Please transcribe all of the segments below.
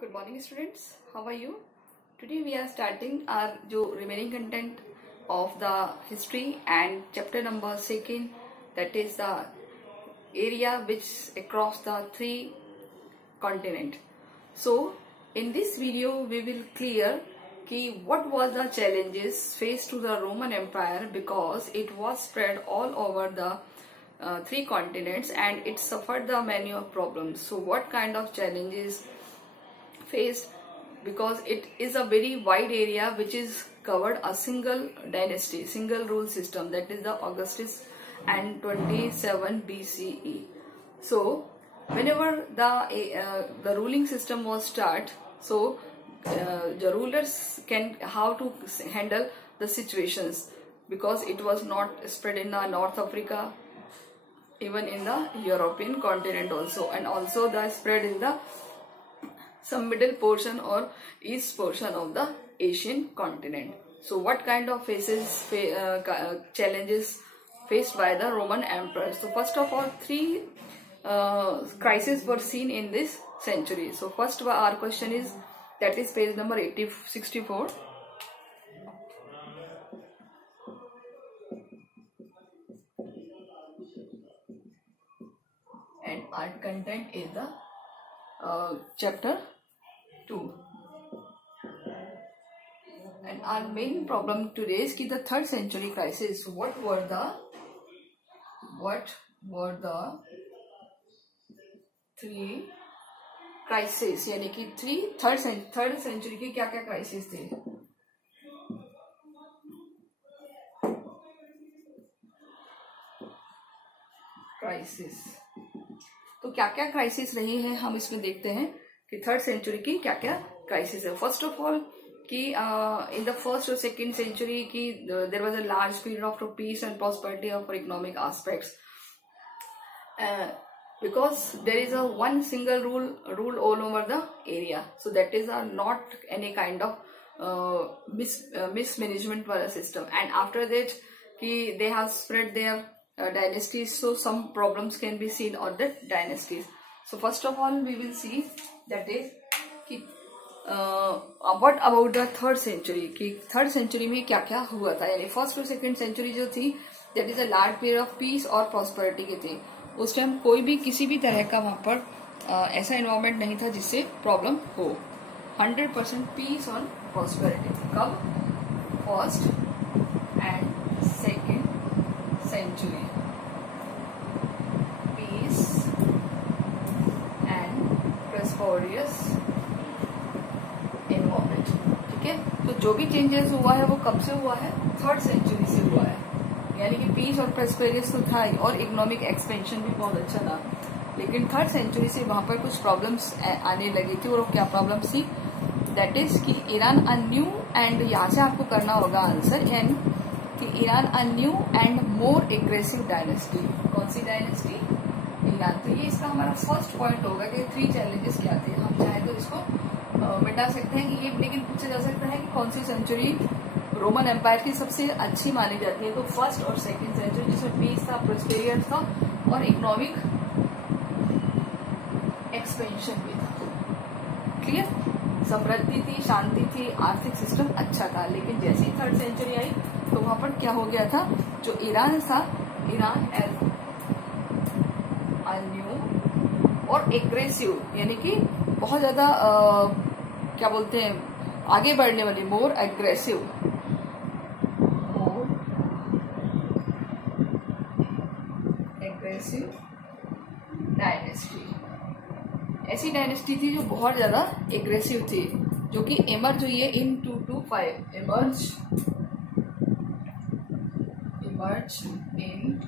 Good morning students, how are you? Today we are starting our remaining content of the history and chapter number 2, that is the area which across the 3 continent. So in this video we will clear what was the challenges faced to the Roman Empire because it was spread all over the 3 continents and it suffered the many of problems. So what kind of challenges faced, because it is a very wide area which is covered a single dynasty, single rule system, that is the Augustus and 27 BCE. So whenever the ruling system was start, so the rulers can how to handle the situations, because it was not spread in the North Africa, even in the European continent also, and also the spread in the some middle portion or east portion of the Asian continent. So what kind of challenges faced by the Roman emperors? So first of all, 3 crises were seen in this century. So first our question is, that is page number 64. And our content is the chapter 2. And our main problem today is the 3rd century crisis. What were the 3 crises, यानी कि 3rd century के क्या क्या crisis थे? crisis, तो क्या क्या crisis रही है हम इसमें देखते हैं कि 3rd सेंचुरी की क्या क्या क्राइसिस है. फर्स्ट ऑफ ऑल कि इन द 1st और 2nd सेंचुरी की there was a large period of peace and prosperity of economic aspects, because there is a one single rule all over the area, so that is not any kind of mismanagement wala system. And after that ki they have spread their dynasties, so some problems can be seen on the dynasties. So first of all we will see that is ki what about the 3rd century, कि 3rd century में क्या क्या हुआ था. यानी 1st और 2nd century जो थी, that is a large period of peace और prosperity की थी. उस टाइम कोई भी किसी भी तरह का वहां पर ऐसा एनवायरमेंट नहीं था जिससे प्रॉब्लम हो. 100% पीस और प्रॉस्पेरिटी थी. कब? 1st and 2nd century, peace and prosperous environment. ठीक है, तो जो भी चेंजेस हुआ है वो कब से हुआ है? 3rd सेंचुरी से हुआ है. यानी कि पीस और प्रॉस्पेरियस तो था ही, और इकोनॉमिक एक्सपेंशन भी बहुत अच्छा था. लेकिन 3rd सेंचुरी से वहां पर कुछ प्रॉब्लम्स आने लगी थी. और क्या प्रॉब्लम्स थी? दैट इज कि ईरान अ न्यू एंड, यहाँ से आपको करना होगा आंसर एन, कि Iran a new and more aggressive dynasty. कौन सी डायनेस्टी? ईरान. तो ये इसका हमारा फर्स्ट पॉइंट होगा कि 3 चैलेंजेस क्या थे. हम चाहे तो इसको मिटा सकते हैं कि ये, लेकिन पूछा जा सकता है कि कौन सी सेंचुरी रोमन एम्पायर की सबसे अच्छी मानी जाती है. तो 1st और 2nd सेंचुरी, जिसमें पीस था, प्रॉस्पेरियस था और इकोनॉमिक एक्सपेंशन भी था. क्लियर? समृद्धि थी, शांति थी, आर्थिक सिस्टम अच्छा था. लेकिन जैसे ही 3rd सेंचुरी आई तो वहां पर क्या हो गया था? जो ईरान था, ईरान एज न्यू और एग्रेसिव, यानी कि बहुत ज्यादा क्या बोलते हैं, आगे बढ़ने वाली, मोर एग्रेसिव डायनेस्टी. ऐसी डायनेस्टी थी जो बहुत ज्यादा एग्रेसिव थी, जो कि एमर्ज हुई है इन 225. एमर्ज इन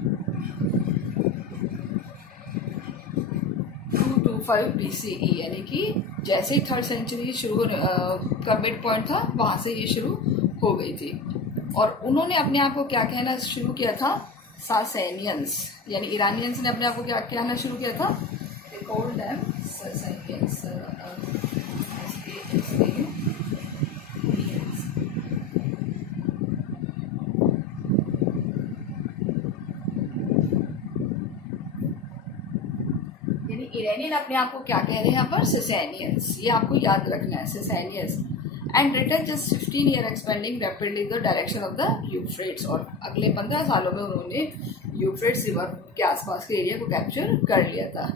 225 BCE. यानी कि जैसे ही 3rd सेंचुरी शुरू का मिड पॉइंट था, वहां से ये शुरू हो गई थी. और उन्होंने अपने आप को क्या कहना शुरू किया था? सासेनियंस. यानी ईरानियंस ने अपने आप को क्या कहना शुरू किया था? They called them Sassanians. यानी ईरानियन लेकिन अपने आप को क्या कह रहे हैं यहाँ पर, सिसेनियंस, ये आपको याद रखना है, Sasanians. And return just 15 year expanding rapidly the direction of the Euphrates, और अगले 15 सालों में उन्होंने यूफ्रेट्स रिवर के आसपास के एरिया को कैप्चर कर लिया था।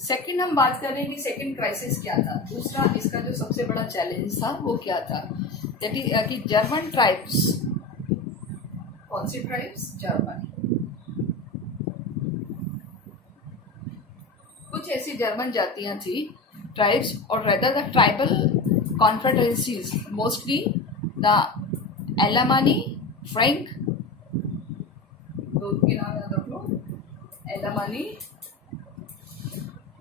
सेकंड हम बात कर रहे हैं कि सेकंड क्राइसिस क्या था, दूसरा इसका जो सबसे बड़ा चैलेंज था वो क्या था, दैट इज कि जर्मन ट्राइब्स, कौन सी ट्राइब्स, जर्मन, कुछ ऐसी जर्मन जातियां थी, ट्राइब्स, और rather the tribal confederacies, mostly the Alamanni, Frank, दो के नाम याद रख लो, Alamanni,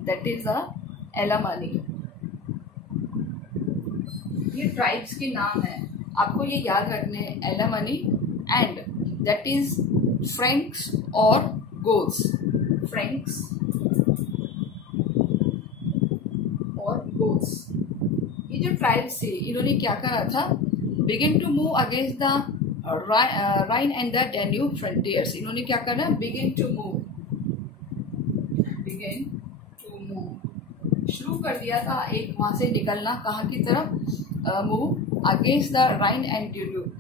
that is the Alamanni, ये ट्राइब्स के नाम है, आपको ये याद रखने हैं, Alamanni, and that is Franks और गोथ्स, फ्रैंक्स और गोथ्स। ये जो ट्राइब्स थे इन्होंने क्या करा था, begin to move against the Rhine and the Danube frontiers, इन्होंने क्या करना, बिगिन टू मूव, शुरू कर दिया था एक वहां से निकलना, कहाँ की तरफ, move against the Rhine and Danube,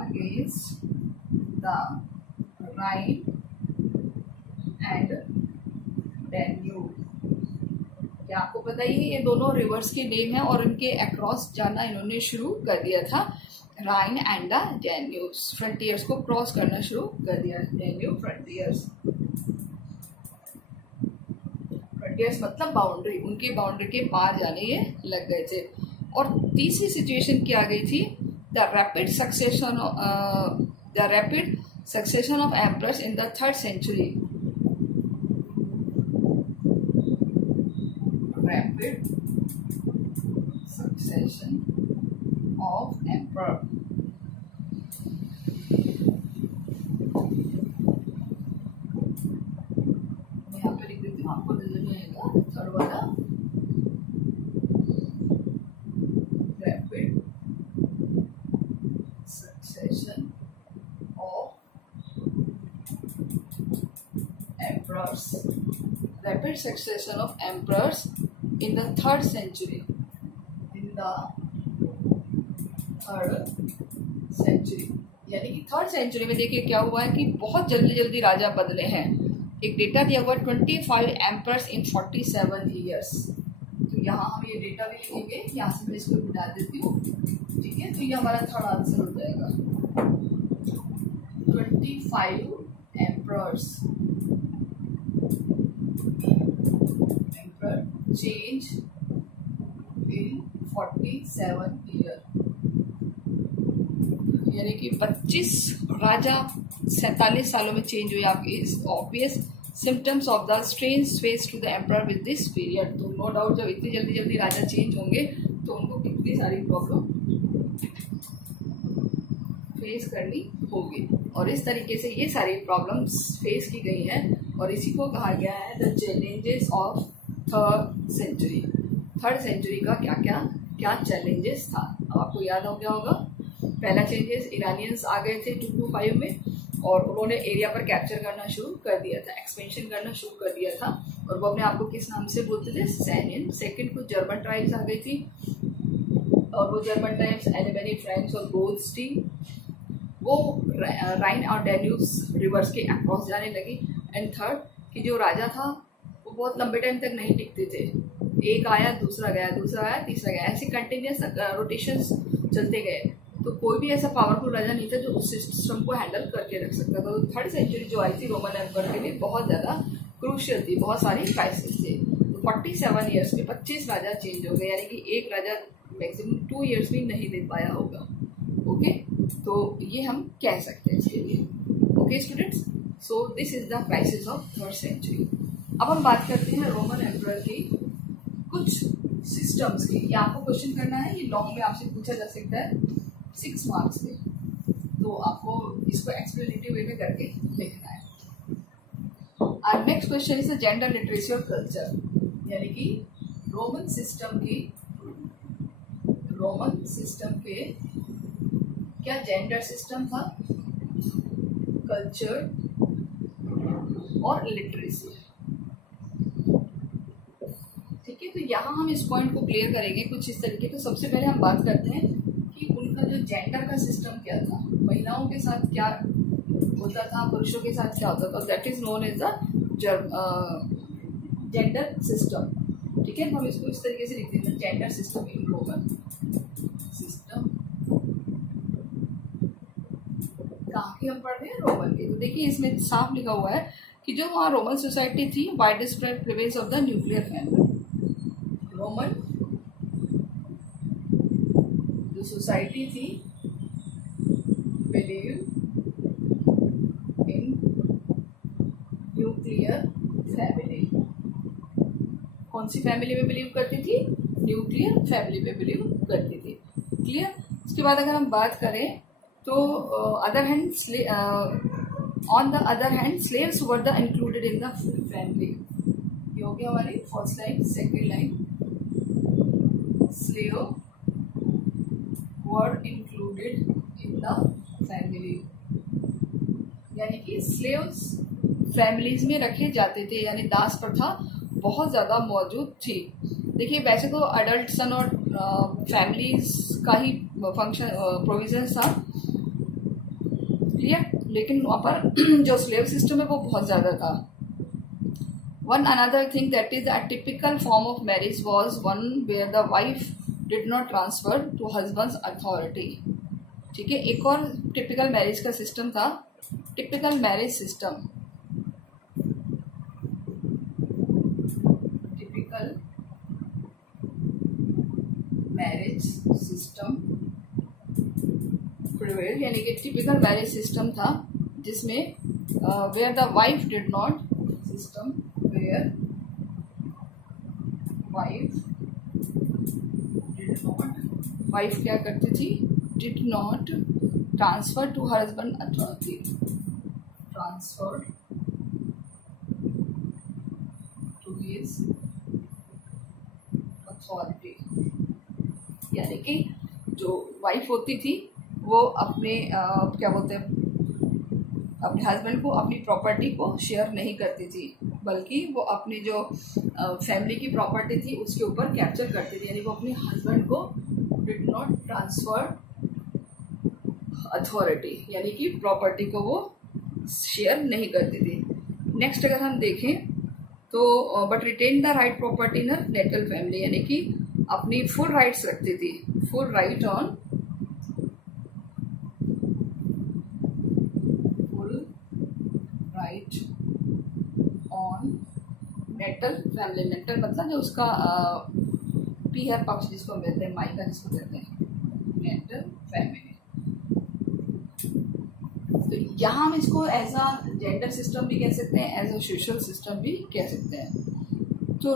against the Rhine and Danube. क्या आपको पता ही है ये दोनों रिवर्स के नेम है, और उनके अक्रॉस जाना इन्होंने शुरू कर दिया था, राइन एंड द डैन्यूब, फ्रंटियर्स को क्रॉस करना शुरू कर दिया, डैन्यूब फ्रंटियर्स, फ्रंटियर्स मतलब बाउंड्री, उनके बाउंड्री के पार जाने ये लग गए थे। और तीसरी सिचुएशन क्या आ गई थी, the rapid succession of emperors in the 3rd century, rapid succession of emperor, यहाँ पे लिख देती हूँ, आपको नजर नहीं आएगा, थर्ड वाला, rapid succession of emperors, rapid succession of emperors in the 3rd century, in the 3rd century, यानी कि 3rd century में देखिए क्या हुआ है कि बहुत जल्दी जल्दी राजा बदले हैं। एक डेटा दिया हुआ 25 एम्पर्स इन 47 years, तो यहाँ हम ये डेटा भी लिखेंगे, यहाँ से मैं इसको मिटा देती हूँ, ठीक है, तो ये हमारा थर्ड आंसर हो जाएगा, 25 एम्पर्स, change in 47 year, यानी कि 25 राजा 47 सालों में चेंज हुए आपके, obvious symptoms of the strange face to the emperor with this period. तो नो डाउट जब इतनी जल्दी जल्दी राजा चेंज होंगे तो उनको कितनी सारी प्रॉब्लम फेस करनी होगी, और इस तरीके से ये सारी प्रॉब्लम्स फेस की गई हैं, और इसी को कहा गया है the challenges of 3rd century। 3rd century का क्या चैलेंजेस था, अब आपको याद हो गया होगा। पहला चेंजेस, इरानियंस आ गए थे 225 में, और उन्होंने एरिया पर कैप्चर करना शुरू कर दिया था, एक्सपेंशन करना शुरू कर दिया था, और वो अपने आप को किस नाम से बोलते थे, सैनियन। सेकंड, कुछ जर्मन ट्राइब्स आ गई थी, और वो जर्मन ट्राइब्स एलेमानी, फ्रेंच और गोथ्स थी, वो राइन और डैन्यूब रिवर्स के अक्रॉस जाने लगी। एंड थर्ड, कि जो राजा था वो बहुत लंबे टाइम तक नहीं टिकते थे, एक आया दूसरा गया, दूसरा आया तीसरा गया, ऐसे कंटिन्यूस रोटेशंस चलते गए, तो कोई भी ऐसा पावरफुल राजा नहीं था जो उस सिस्टम को हैंडल करके रख सकता था। तो 3rd century जो आई थी रोमन एम्पायर के लिए बहुत ज्यादा क्रूशियल थी, बहुत सारी क्राइसिस थे। तो 47 ईयर्स में 25 राजा चेंज हो गए, यानी कि एक राजा मैक्सिमम 2 ईयर्स भी नहीं दे पाया होगा। ओके, तो ये हम कह सकते हैं इसके लिए। Okay students, so this is the crisis of 3rd century। अब हम बात करते हैं रोमन एम्पायर की कुछ सिस्टम्स की। ये आपको क्वेश्चन करना है, ये लॉन्ग में आपसे पूछा जा सकता है 6 मार्क्स में, तो आपको इसको एक्सप्लेनेटिव वे में करके लिखना है। और next question is gender literacy और कल्चर, यानी कि रोमन सिस्टम के क्या जेंडर सिस्टम था, कल्चर और लिटरेसी। ठीक है, तो यहाँ हम इस पॉइंट को क्लियर करेंगे कुछ इस तरीके। तो सबसे पहले हम बात करते हैं कि उनका जो जेंडर का सिस्टम क्या था, महिलाओं के साथ क्या होता था, पुरुषों के साथ क्या होता था। That is known as the gender system. ठीक है, हम इसको इस तरीके से लिखते हैं, gender system in Roman system. कहाँ की हम पढ़ रहे हैं, रोमन की। तो देखिए इसमें साफ लिखा हुआ है कि जो वहाँ रोमन सोसाइटी थी, wide spread prevalence of the nuclear family. Roman जो सोसाइटी थी बिलीव इन न्यूक्लियर फैमिली। कौन सी फैमिली में बिलीव करती थी, न्यूक्लियर फैमिली में बिलीव करती थी। क्लियर। उसके बाद अगर हम बात करें तो other hand on the other hand slaves were the included in the family. ये हो गया हमारी first line. Second line, slave were included in the family, यानी कि स्लेव्स फैमिलीज में रखे जाते थे, यानी दास प्रथा बहुत ज्यादा मौजूद थी। देखिए वैसे तो अडल्ट सन और फैमिलीज का ही फंक्शन प्रोविजन था, लेकिन वहां पर जो स्लेव सिस्टम है वो बहुत ज्यादा था। One another thing that is a typical form of marriage was one where the wife did not transfer to husband's authority. ठीक है, एक और टिपिकल मैरिज का सिस्टम था, typical marriage system. Typical marriage system prevail, यानी कि typical marriage system था जिसमें where the wife did not, system where wife did not, wife क्या करती थी, did not transfer to her husband authority, transfer to his authority. यानी कि जो वाइफ होती थी वो अपने क्या बोलते हैं, अपने हस्बैंड को अपनी प्रॉपर्टी को शेयर नहीं करती थी, बल्कि वो अपनी जो फैमिली की प्रॉपर्टी थी उसके ऊपर कैप्चर करती थी। यानी वो अपने हस्बैंड को डिड नॉट ट्रांसफर अथॉरिटी, यानी कि प्रॉपर्टी को वो शेयर नहीं करती थी। नेक्स्ट अगर हम देखें तो but retain the right property in natal family, यानी कि अपनी फुल राइट्स रखती थी, full right on, natal family. Natal मतलब जो उसका पीहर पक्ष जिसको कहते हैं, माइका जिसको कहते हैं, नेटल फैमिली। तो यहाँ हम इसको एज अ जेंडर सिस्टम भी कह सकते हैं, एज अ सोशल सिस्टम भी कह सकते हैं। तो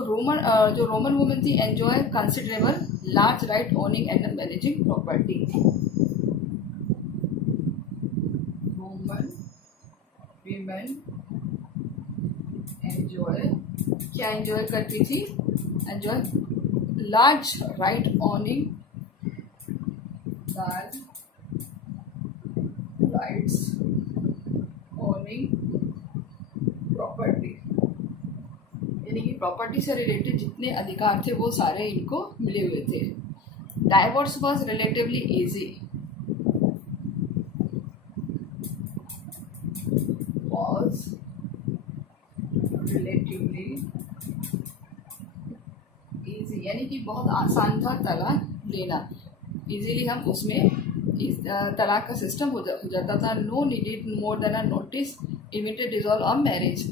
जो रोमन वुमेन थी enjoy considerable large right owning and managing property. Roman women enjoy, क्या एंजॉय करती थी, enjoy large right owning, large rights owning property, यानी कि प्रॉपर्टी से रिलेटेड जितने अधिकार थे वो सारे इनको मिले हुए थे। Divorce was relatively easy, was relatively easy, यानी कि बहुत आसान था तलाक लेना, इजीली हम उसमें इस तलाक का सिस्टम हो जाता था। No needed more than a notice immediate dissolve of marriage,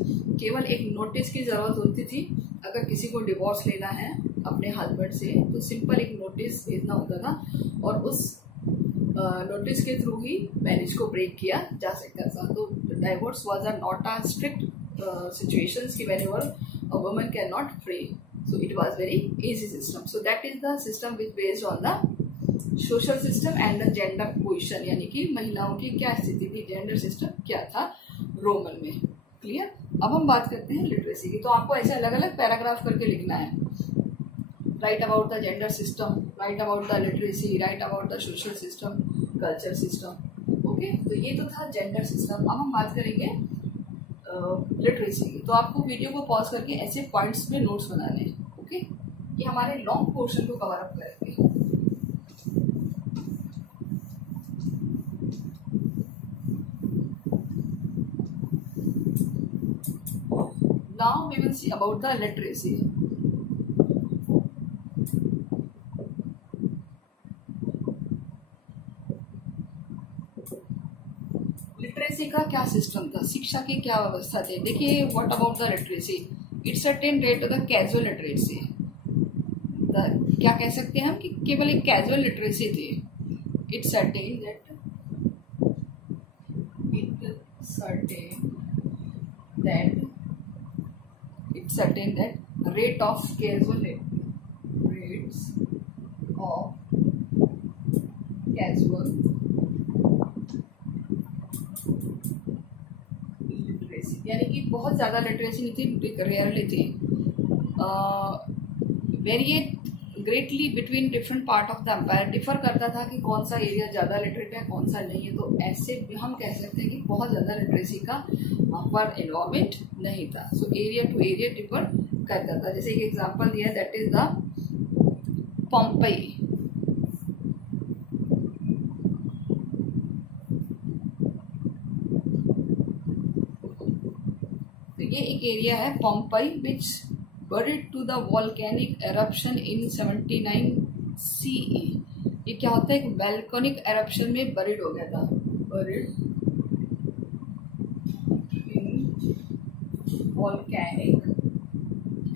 केवल एक नोटिस की जरूरत होती थी। अगर किसी को डिवोर्स लेना है अपने हस्बैंड से तो सिंपल एक नोटिस भेजना होता था और उस नोटिस के थ्रू ही मैरिज को ब्रेक किया जा सकता था। तो divorce was not a strict situations whenever a woman cannot free, so it was very easy system. So that is the system which based on the social system and the gender position, यानी कि महिलाओं की क्या स्थिति थी, gender system क्या था Roman में। क्लियर। अब हम बात करते हैं लिटरेसी की। तो आपको ऐसे अलग अलग पैराग्राफ करके लिखना है, right about the gender system, right about the literacy, right about the social system, culture system. Okay, तो ये तो था जेंडर सिस्टम। अब हम बात करेंगे लिटरेसी की। तो आपको वीडियो को पॉज करके ऐसे पॉइंट्स पे नोट्स बनाने हैं। ओके। ये हमारे लॉन्ग पोर्शन को कवर अप करेंगे। Now we will see about the literacy. Literacy का क्या सिस्टम था, शिक्षा की क्या व्यवस्था थी। देखिए, what about the literacy, it's attain rate to the casual literacy. क्या कह सकते हैं हम कि केवल एक कैजुअल लिटरेसी थी। It's attain that rate of casual literacy, यानी कि बहुत ज्यादा लिटरेसी नहीं थी, रेयरली थी। Varied greatly between different part of the empire, differ करता था कि कौन सा एरिया ज्यादा लिटरेट है कौन सा नहीं है। तो ऐसे हम कह सकते हैं कि बहुत ज्यादा लिटरेसी का वहां पर इन्वॉल्वमेंट नहीं था। So area to area differ करता था। जैसे एक एग्जांपल दिया, दैट इज द पोम्पई। तो ये एक एरिया है Pompey which buried to the volcanic eruption in 79 CE। ये क्या होता है, एक वैल्कोनिक एरप्शन में बरिड हो गया था, बरिड इन वॉल्केनिक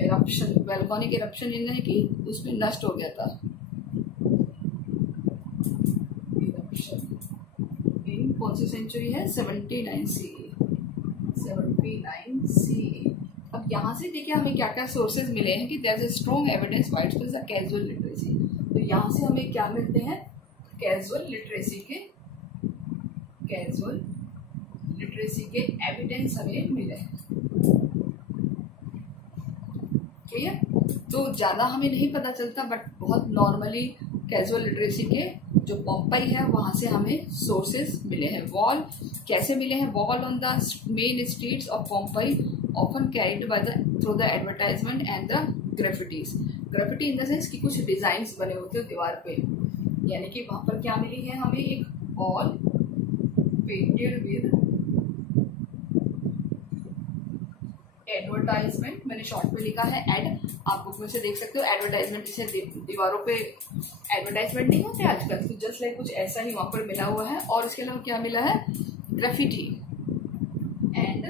एरप्शन। वैल्कोनिक एरप्शन यानी कि उसमें नष्ट हो गया था। एरप्शन इन कौन सी सेंचुरी है, 79 CE, 79 CE। अब यहाँ से देखिए हमें क्या क्या सोर्सेज मिले हैं कि there is strong evidence widespread the casual literacy. तो यहाँ से हमें क्या मिलते हैं, कैजुअल लिटरेसी के एविडेंस हमें मिले हैं। क्लियर। तो ज्यादा हमें नहीं पता चलता, बट बहुत नॉर्मली कैजुअल लिटरेसी के जो पोम्पई है वहां से हमें सोर्सेज मिले हैं। वॉल कैसे मिले हैं, wall on the main streets of Pompey often carried by through the advertisement and the graffitis। Graffiti in the sense कि कुछ डिजाइन्स बने होते हैं दीवार पे, यानी कि वहां पर क्या मिली है हमें, एक वॉल पेंटेड विद एडवर्टाइजमेंट। मैंने शॉर्ट में लिखा है एड, आप बुक में से देख सकते हो। एडवर्टाइजमेंट जैसे दीवारों पे एडवर्टाइजमेंट नहीं होते आजकल, तो जस्ट लाइक कुछ ऐसा ही वहां पर मिला हुआ है। और इसके अलावा क्या मिला है, ग्राफिटी एंड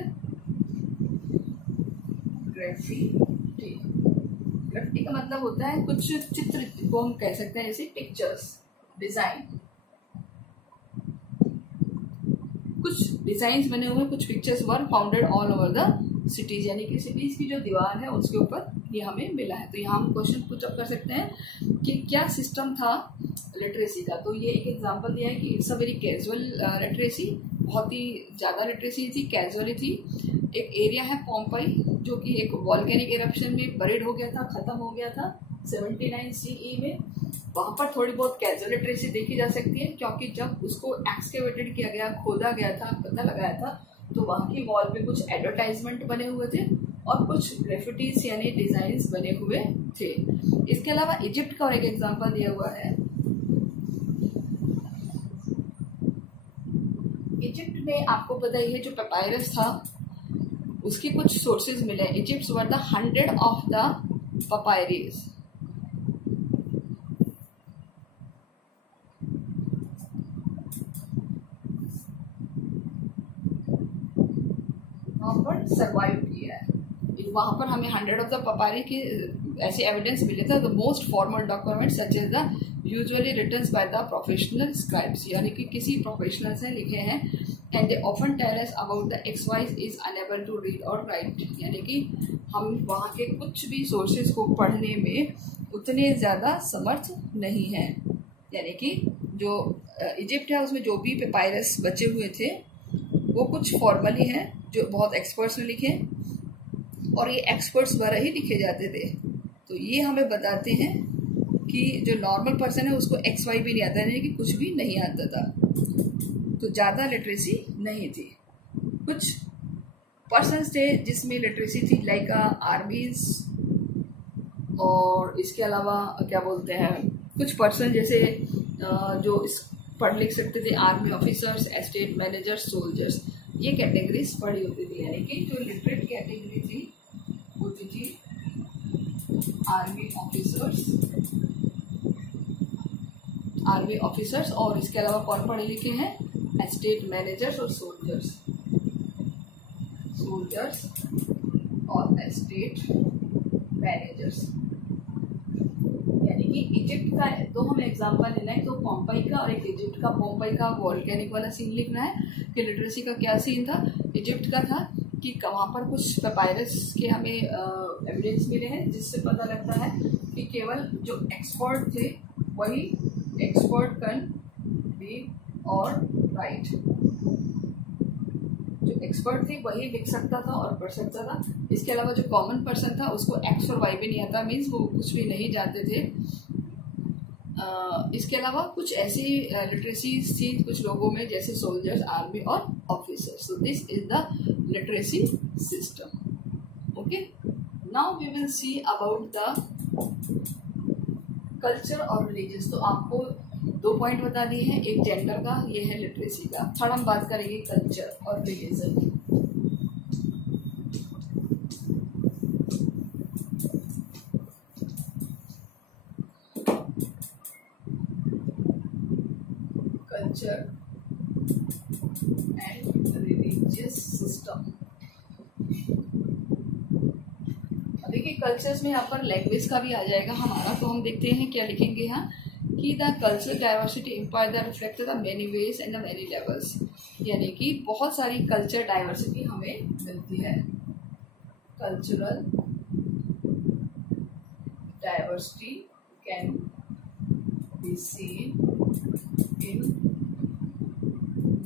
ग्राफिटी का मतलब होता है कुछ चित्र को हम कह सकते हैं, जैसे पिक्चर्स, डिजाइन, कुछ डिजाइन्स बने हुए, कुछ pictures were founded all over the cities, यानी कि सिटीज की जो दीवार है उसके ऊपर ये हमें मिला है। तो यहाँ हम क्वेश्चन पुट अप कर सकते हैं कि क्या सिस्टम था लिटरेसी का। तो ये एक एग्जांपल दिया है कि it's a very casual literacy, बहुत ही ज्यादा लिटरेसी थी, कैजुअली थी। एक एरिया है पोम्पई जो कि एक वॉल्केनिक इरप्शन में बरिड हो गया था, खत्म हो गया था 79 CE में। वहां पर थोड़ी बहुत कैजुअल लिटरेसी देखी जा सकती है, क्योंकि जब उसको एक्सकेवेटेड किया गया, खोदा गया था, पता लगाया था, तो वहां की वॉल पे कुछ एडवर्टाइजमेंट बने हुए थे और कुछ ग्राफिटीज यानी डिजाइन्स बने हुए थे। इसके अलावा इजिप्ट का और एक एग्जांपल दिया हुआ है। इजिप्ट में आपको पता ही है जो पेपायरस था उसके कुछ सोर्सेज मिले। Egypt were the 100 of the papyrus. वहां पर सर्वाइव किया है, वहां पर हमें 100 ऑफ द पेपायरी के ऐसे एविडेंस मिले थे। The most formal document such as the usually written by the professional scribes, यानी कि किसी प्रोफेशनल से लिखे हैं। And they often tell us about the XY is unable to read और राइट, यानी कि हम वहाँ के कुछ भी सोर्सेज को पढ़ने में उतने ज़्यादा समर्थ नहीं है। यानी कि जो इजिप्ट है उसमें जो भी पेपायरस बचे हुए थे वो कुछ फॉर्मली हैं जो बहुत एक्सपर्ट्स ने लिखे, और ये एक्सपर्ट्स द्वारा ही लिखे जाते थे। तो ये हमें बताते हैं कि जो नॉर्मल पर्सन है उसको XY भी नहीं आता, यानी कि कुछ भी नहीं आता था। तो ज़्यादा लिटरेसी नहीं थी। कुछ पर्सन्स थे जिसमें लिटरेसी थी, लाइक आर्मीज, और इसके अलावा क्या बोलते हैं, कुछ पर्सन जैसे जो पढ़ लिख सकते थे, army officers, estate managers, soldiers, ये कैटेगरीज पढ़ी होती थी। यानी कि जो लिटरेट कैटेगरी थी होती थी आर्मी ऑफिसर्स और इसके अलावा कौन पढ़े लिखे हैं, एस्टेट मैनेजर्स और सोल्जर्स और एस्टेट मैनेजर्स। यानी कि इजिप्ट का तो हम एग्जांपल लेना है तो पोम्पई का, और एक इजिप्ट का पोम्पई का वॉल्केनिक वाला सीन लिखना है कि लिटरेसी का क्या सीन था। इजिप्ट का था कि वहाँ पर कुछ पेपायरस के हमें एविडेंस मिले हैं जिससे पता लगता है कि केवल जो एक्सपर्ट थे वही एक्सपर्ट कैन रीड और राइट, जो एक्सपर्ट थे वही लिख सकता था और पढ़ सकता था। इसके अलावा जो कॉमन पर्सन था उसको एक्स और वाई भी नहीं आता, मीन्स वो कुछ भी नहीं जानते थे। इसके अलावा कुछ ऐसी लिटरेसी थी कुछ लोगों में जैसे सोल्जर्स, आर्मी और officers. So this is the literacy system. Okay, now we will see about the culture और रिलीजियस। तो आपको 2 पॉइंट बता दिए हैं, एक जेंडर का, ये है लिटरेसी का। थर्ड हम बात करेंगे कल्चर और रिलीजन की। Culture and religious system. देखिए कल्चर्स में यहाँ पर लैंग्वेज का भी आ जाएगा हमारा, तो हम देखते हैं क्या लिखेंगे यहाँ कि the culture diversity empire the reflect the many ways and the many levels. यानी कि बहुत सारी कल्चर डाइवर्सिटी हमें मिलती है। Cultural diversity can be seen in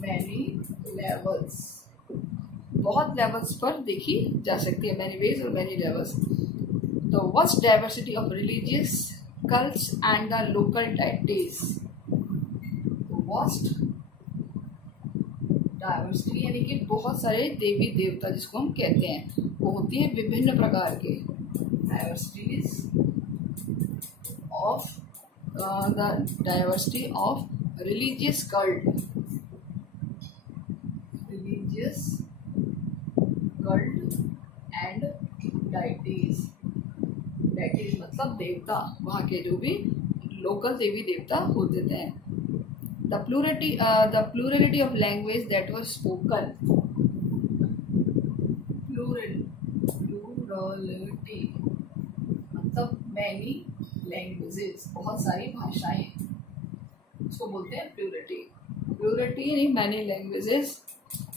many levels. बहुत लेवल्स पर देखी जा सकती है, मैनी वेज और मैनी लेवल्स। तो vast diversity of religious cults and the local days. Vast diversity यानी कि बहुत सारे देवी देवता जिसको हम कहते हैं वो होती है विभिन्न प्रकार के। Diversities of the diversity of religious cult, religious cult and deities. Deities मतलब देवता, वहाँ के जो भी लोकल देवी देवता होते थे। The plurality of language that was spoken. Plurality मतलब मैनी लैंग्वेजेस, बहुत सारी भाषाएं, उसको बोलते हैं प्लूरलिटी। प्लूरलिटी यानी many languages,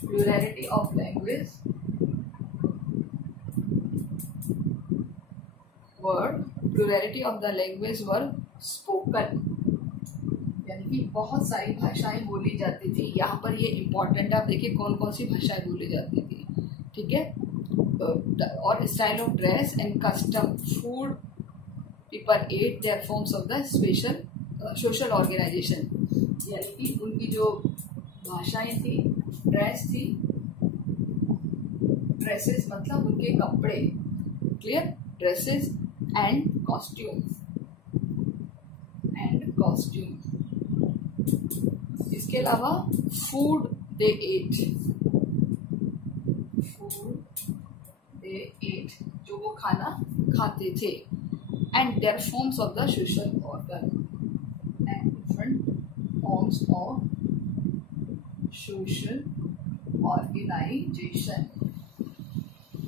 plurality of language plurality of the language were spoken. यानी कि बहुत सारी भाषाएं बोली जाती थी। यहाँ पर ये इम्पोर्टेंट है, आप देखिए कौन कौन सी भाषाएं बोली जाती थी, ठीक है। और style of dress and custom, food, people ate, their forms of the special social organization. यानी कि उनकी जो भाषाएं थी, ड्रेस थी, ड्रेसेस मतलब उनके कपड़े, क्लियर, ड्रेसेस एंड कॉस्ट्यूम इसके अलावा फूड दे एट, जो वो खाना खाते थे। And their forms of the social organ and different forms of social organization.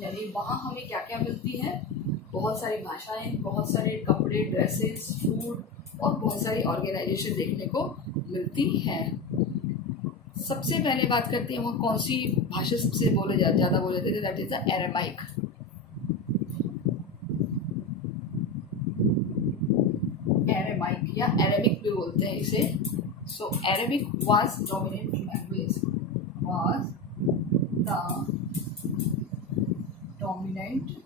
यानी वहाँ हमें क्या क्या मिलती है, बहुत सारी भाषाएं, बहुत सारे कपड़े, ड्रेसेस, फूड और बहुत सारी ऑर्गेनाइजेशन देखने को मिलती है। सबसे पहले बात करते हैं वहाँ कौन सी भाषा सबसे ज़्यादा बोले जाते थे, that is the Aramaic. Aramaic या अरेबिक भी बोलते हैं इसे। So Arabic was dominant language, was the dominant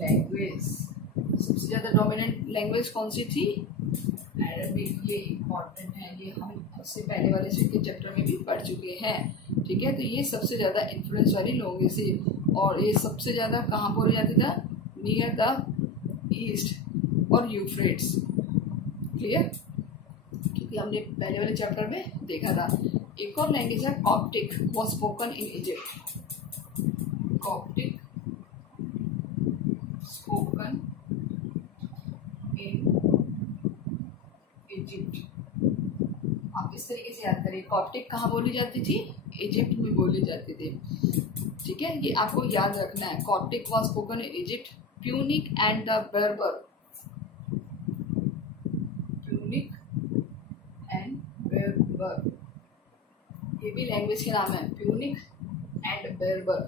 language. सबसे ज़्यादा डोमिनेंट लैंग्वेज कौन सी थी, अरबिक। ये इम्पॉर्टेंट है, ये हम उससे पहले वाले सेकंड चैप्टर में भी पढ़ चुके हैं, ठीक है। तो ये सबसे ज़्यादा इन्फ्लुएंस वाली लैंग्वेज थी और ये सबसे ज़्यादा कहाँ बोली जाती था, नियर द ईस्ट और यूफ्रेट्स। क्लियर? क्योंकि हमने पहले वाले चैप्टर में देखा था। एक और लैंग्वेज है Coptic, was spoken in Egypt. Coptic spoken in Egypt. आप इस तरीके से याद करिए, कॉप्टिक कहाँ बोली जाती थी? इजिप्ट में बोली जाती थी। ठीक है, ये आपको याद रखना है। Coptic was spoken in Egypt, Punic and the Berber. Punic and Berber, ये भी लैंग्वेज के नाम है। प्यूनिक एंड बेरबर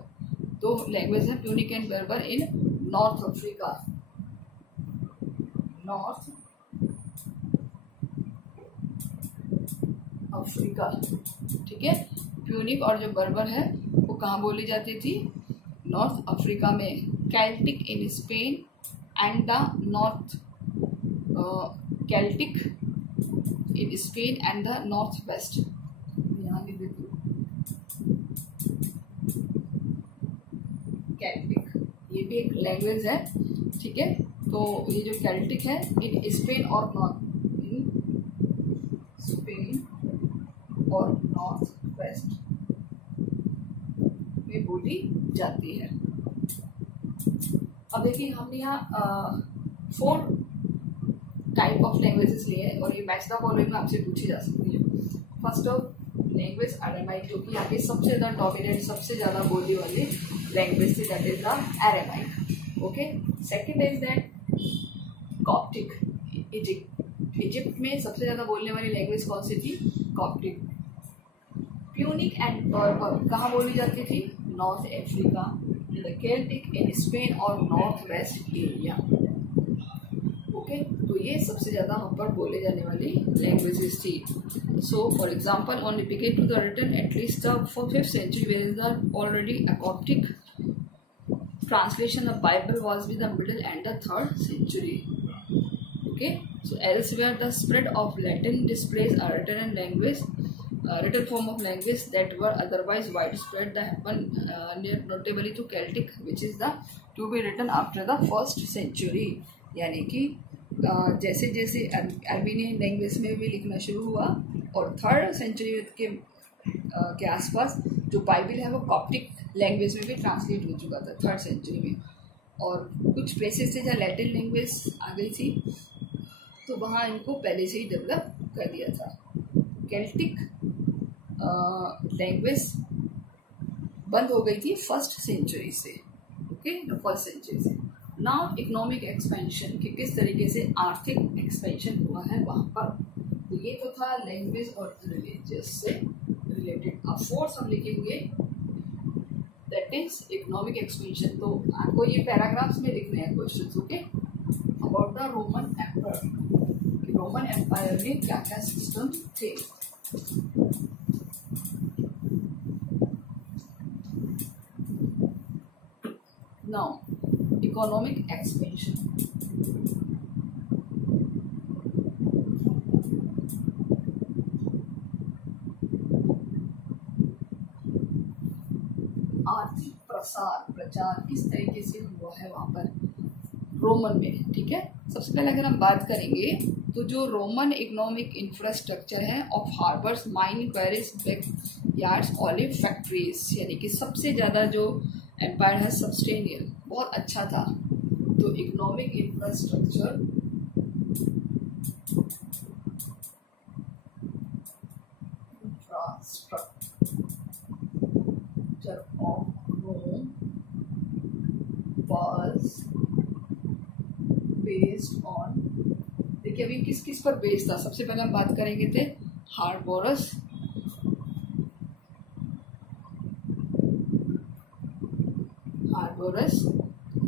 दो लैंग्वेज है, Punic and Berber in North Africa. North Africa, ठीक है। प्यूनिक और जो बर्बर है वो कहाँ बोली जाती थी? नॉर्थ अफ्रीका में। Celtic in Spain and the north, Celtic in Spain and the north west. यहाँ लिख देती हूँ कैल्टिक, ये भी एक लैंग्वेज है। ठीक है, तो ये जो कैल्टिक है इन स्पेन और नॉर्थ, इन स्पेन और नॉर्थ वेस्ट में बोली जाती है। अब देखिए, हमने यहाँ 4 टाइप ऑफ लैंग्वेजेस लिए हैं और ये मैच द फॉलोइंग में आपसे पूछी जा सकती है। फर्स्ट ऑफ लैंग्वेज अरेमाइक, जो कि यहाँ की सबसे ज़्यादा डोमिनेंट, सबसे ज़्यादा बोली वाली लैंग्वेज थी, that is the Aramaic. Okay, second is that Coptic, Egypt. Egypt में सबसे ज़्यादा बोलने वाली लैंग्वेज कौन सी थी? कॉप्टिक। प्यूनिक एंड बर्बर कहाँ बोली जाती थी? North Africa. Celtic in Spain और नॉर्थ वेस्ट एरिया। ओके, तो ये सबसे ज़्यादा हम पर बोले जाने वाली लैंग्वेजेस थी। So for example, only begin to the written at least the 5th century, where is the already a Coptic translation of Bible was with the middle and the 3rd century. Okay, so elsewhere the spread of Latin displays a written language, written form of language that were otherwise widespread, that happened notably to Celtic, which is the to be written after the 1st century. यानी कि जैसे जैसे Armenian language में भी लिखना शुरू हुआ और 3rd century के आसपास जो बाइबल है वो कॉप्टिक लैंग्वेज में भी ट्रांसलेट हो चुका था 3rd century में। और कुछ प्लेसेस थे जहाँ लैटिन लैंग्वेज आ गई थी, तो वहाँ इनको पहले से ही डेवलप कर दिया था। केल्टिक लैंग्वेज बंद हो गई थी 1st century से। ओके, 1st century से। नाउ इकोनॉमिक एक्सपेंशन, कि किस तरीके से आर्थिक एक्सपेंशन हुआ है वहाँ पर। तो ये तो था लैंग्वेज और रिलीजियस से रिलेटेड। अब 4th हम लिखेंगे, दैट इज इकोनॉमिक एक्सपेंशन। तो आपको ये पैराग्राफ्स में लिखने हैं questions. Okay, about the Roman empire, Roman empire में क्या क्या सिस्टम थे। नाउ इकोनॉमिक एक्सपेंशन, आर्थिक प्रचार किस तरीके से हुआ है वहां पर रोमन में। ठीक है, सबसे पहले अगर हम बात करेंगे तो जो रोमन इकोनॉमिक इंफ्रास्ट्रक्चर है of harbours, mine, queries, back yards, olive factories, यानी कि सबसे ज़्यादा जो एम्पायर है सब्सटेनियल, बहुत अच्छा था। तो economic infrastructure of Rome was based on, देखिए अभी किस किस पर बेस्ड था। सबसे पहले हम बात करेंगे थे हार्बोरस,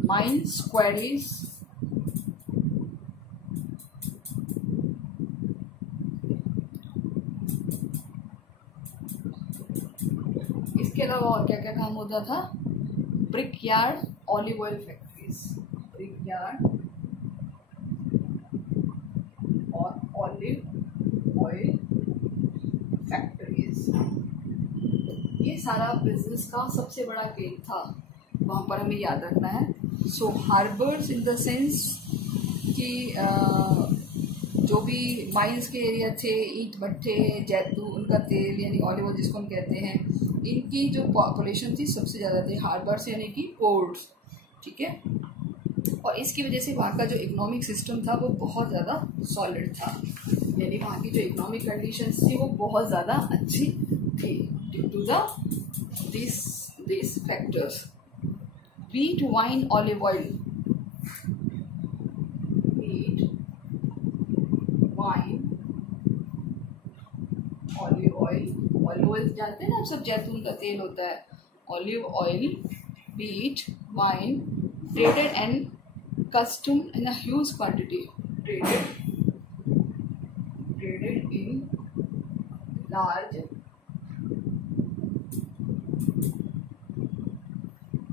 माइंस, क्वेरीज, इसके अलावा और क्या क्या काम होता था? Brick yard, olive oil factories, brick yard और ऑलिव ऑयल फैक्ट्रीज, ये सारा बिजनेस का सबसे बड़ा गेम था, वहां पर हमें याद रखना है। सो हार्बर्स इन द सेंस कि जो भी माइंस के एरिया थे, ईंट भट्टे, जैतून का तेल यानी ऑलिव ऑयल जिसको हम कहते हैं, इनकी जो पॉपुलेशन थी सबसे ज़्यादा थी हार्बर्स यानी कि पोर्ट्स, ठीक है। और इसकी वजह से वहाँ का जो इकोनॉमिक सिस्टम था वो बहुत ज़्यादा सॉलिड था, यानी वहाँ की जो इकोनॉमिक कंडीशंस थी वो बहुत ज़्यादा अच्छी थी due to this factors. wheat, wine, olive oil, wheat, wine, olive oil जानते हैं ना आप सब, जैतून का तेल होता है। olive oil, wheat, wine, traded and consumed in a huge quantity, traded in large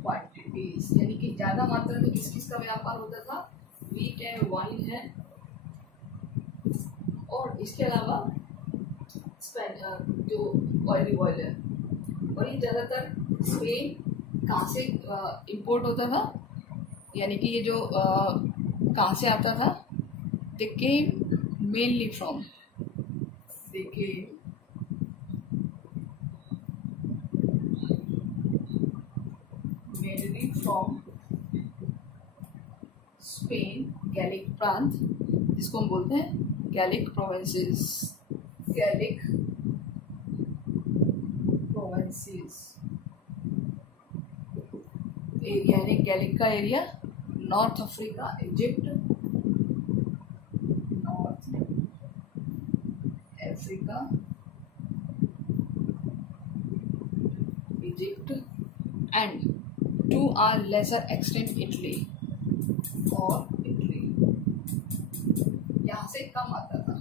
quantities, यानी कि ज्यादा मात्रा में किस किस का व्यापार होता था, वीट है, वाइन है, और इसके अलावा जो ऑलिव ऑयल है। और ये ज्यादातर स्पेन कहाँ से इंपोर्ट होता था, यानी कि ये जो कहाँ से आता था, they came mainly from Spain, Gallic प्रांत जिसको हम बोलते हैं गैलिक प्रोविंसेस, यानी गैलिक का area, North Africa, Egypt, and to a lesser extent Italy, और यहाँ से कम आता था।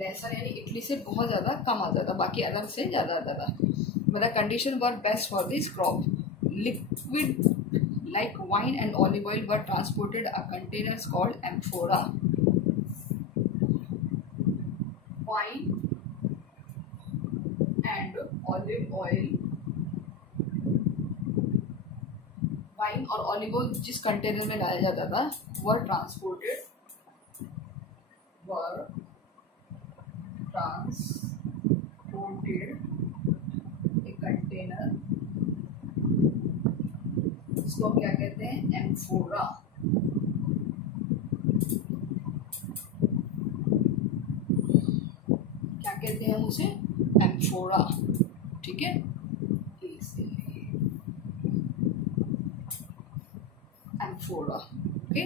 लेसर यानी इटली से बहुत ज्यादा कम आता था, बाकी अदर से ज्यादा आता था। मतलब condition were best for this crop. Liquid like wine and olive oil were transported a containers called amphora. Wine and olive oil, wine और ऑलिव ऑयल जिस कंटेनर में लाया जाता था वर ट्रांसपोर्टेड ए कंटेनर, इसको क्या कहते हैं, एम्फोरा। क्या कहते हैं उसे, एम्फोरा, ठीक है। Amphora, okay.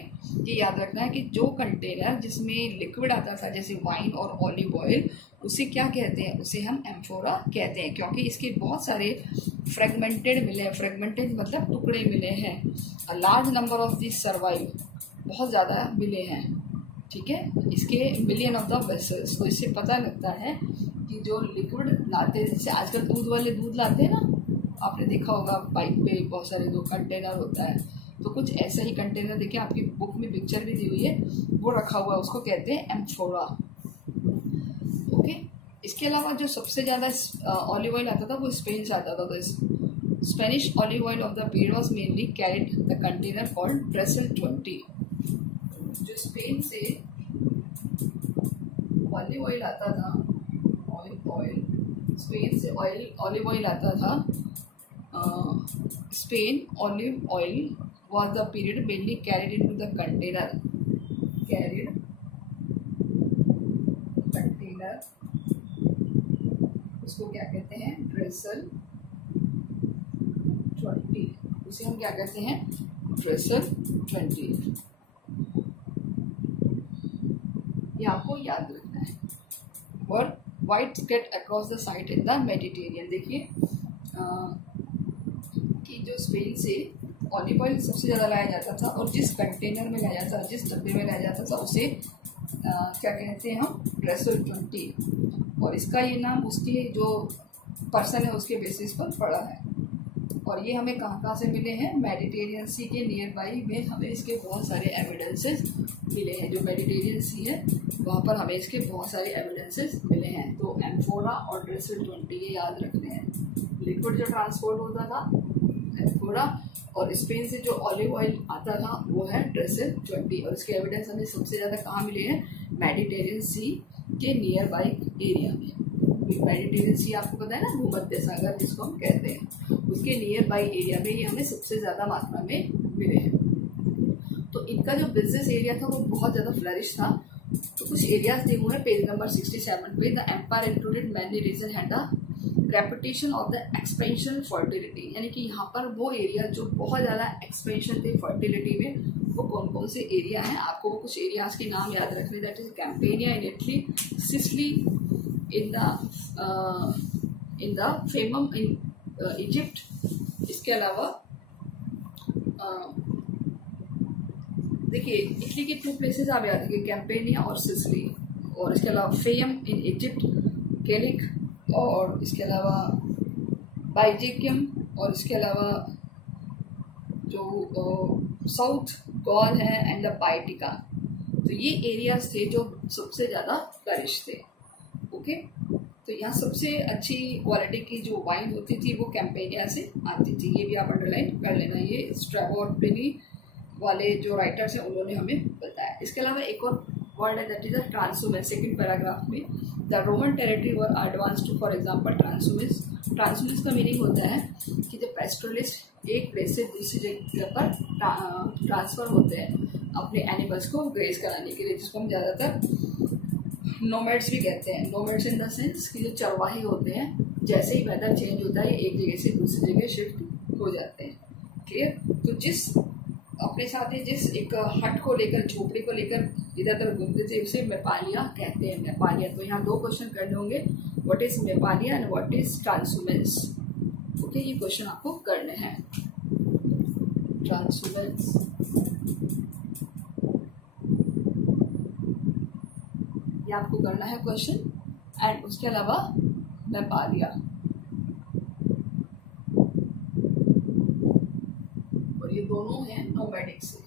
ये याद रखना है कि जो कंटेनर जिसमें लिक्विड आता था जैसे वाइन और ऑलिव ऑयल, उसे क्या कहते हैं, उसे हम एम्फोरा कहते हैं, क्योंकि इसके बहुत सारे फ्रेगमेंटेड मिले हैं। फ्रेगमेंटेड मतलब टुकड़े मिले हैं। A large number of this survive, बहुत ज़्यादा मिले हैं, ठीक है। इसके मिलियन ऑफ द वेसल्स, तो इससे पता लगता है कि जो लिक्विड लाते हैं, जैसे आजकल दूध वाले दूध लाते हैं ना, आपने देखा होगा पाइप पे बहुत सारे दो कंटेनर होता है, तो कुछ ऐसा ही कंटेनर देखिए, आपकी बुक में पिक्चर भी दी हुई है, वो रखा हुआ है, उसको कहते हैं एम्फोरा, ओके। इसके अलावा जो सबसे ज़्यादा ऑलिव ऑयल आता था वो स्पेन से आता था, तो Spanish olive oil of the period was mainly carried the container called Dressel 20। जो स्पेन से ऑलिव ऑयल आता था, स्पेन से ऑलिव ऑयल आता था, Spain olive oil was the period mainly carried into the container, उसको क्या कहते हैं, ड्रेसल 20, उसे हम क्या कहते हैं, ड्रेसल 20। ये आपको याद रखना है। और wide spread across the site in the Mediterranean, देखिए कि जो स्पेन से ऑलिव ऑयल सबसे ज़्यादा लाया जाता था, और जिस कंटेनर में लाया जाता था, जिस डब्बे में लाया जाता था, उसे क्या कहते हैं हम, ड्रेसल 20। और इसका ये नाम उसके जो पर्सन है उसके बेसिस पर पड़ा है। और ये हमें कहाँ से मिले हैं, मेडिटेरियन सी के नियर बाई में हमें इसके बहुत सारे एविडेंसेस मिले हैं। जो मेडिटेरियन सी है वहाँ पर हमें इसके बहुत सारे एविडेंसेस मिले हैं। तो एम्फोरा और ड्रेसल 20 ये याद रखने हैं। लिक्विड जो ट्रांसपोर्ट होता था, एम्फोरा बोला, और स्पेन से जो ऑलिव ऑयल आता था वो है ड्रेसेल 20, और इसके एविडेंस हमें सबसे ज़्यादा कहाँ मिले हैं, मेडिटेरियन सी के नियर बाई एरिया में। मेडिटेरियन सी आपको पता है ना, भूमध्य सागर जिसको हम कहते हैं, उसके नियर बाई एरिया में ये हमें सबसे ज़्यादा मात्रा में मिले हैं। तो इनका जो बिजनेस एरिया था वो बहुत ज़्यादा फ्लरिश था। तो कुछ एरियाज दिए हुए हैं पेज नंबर 67 पे। The empire included many region had the reputation of the expansion fertility, यानी कि यहाँ पर वो एरिया जो बहुत ज़्यादा एक्सपेंशन थे फर्टिलिटी में, वो कौन कौन से एरिया हैं, आपको वो कुछ एरियाज के नाम याद रखने। That is Campania in Italy, Sicily in the Fayum in Egypt, इसके अलावा देखिए इटली के 2 प्लेसेस आप याद रखिए, कैम्पेनिया और सिसिली, और इसके अलावा फेयम इन इजिप्ट, केलिक, और इसके अलावा बाइजेकियम, और इसके अलावा जो साउथ गॉल है एंड द बाइटिका। तो ये एरियाज थे जो सबसे ज़्यादा फ्लरिश थे। ओके, तो यहाँ सबसे अच्छी क्वालिटी की जो वाइन होती थी वो कैम्पेनिया से आती थी, ये भी आप अंडरलाइन कर लेना। ये स्ट्रैबो वाले जो राइटर्स हैं उन्होंने हमें बताया। इसके अलावा एक और वर्ड है that is the transhumance, second paragraph में, the Roman territory were advanced, for example transhumance. Transhumance का मीनिंग होता है कि जब पेस्टोरलिस्ट एक प्लेस से दूसरी जगह पर ट्रांसफर होते हैं अपने एनिमल्स को ग्रेज कराने के लिए, जिसको हम ज़्यादातर नोमैड्स भी कहते हैं। नोमैड्स इन द सेंस कि जो चरवाही होते हैं, जैसे ही वेदर चेंज होता है एक जगह से दूसरी जगह शिफ्ट हो जाते हैं। क्लियर? तो जिस अपने साथ ही जिस एक हट को लेकर, झोपड़ी को लेकर इधर उधर घूमते थे, उसे मेपालिया कहते हैं। मेपालिया, तो यहाँ 2 क्वेश्चन करने होंगे, what is mapalia and what is transhumance. Okay, ये क्वेश्चन आपको करने हैं। ट्रांसुमेंस, ये आपको करना है क्वेश्चन, एंड उसके अलावा मेपालिया, ये दोनों हैं नोमैडिक से।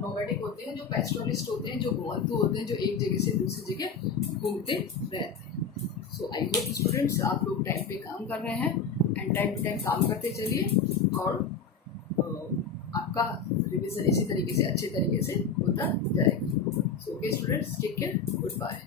नोमैडिक होते हैं जो पेस्टोरलिस्ट होते हैं, जो घुमंतु होते हैं, जो एक जगह से दूसरी जगह घूमते रहते हैं। सो आई होप स्टूडेंट्स आप लोग टाइम पे काम कर रहे हैं, एंड टाइम टू टाइम काम करते चलिए, और आपका रिविजन इसी तरीके से अच्छे तरीके से होता जाएगा। So okay students, take care, good bye.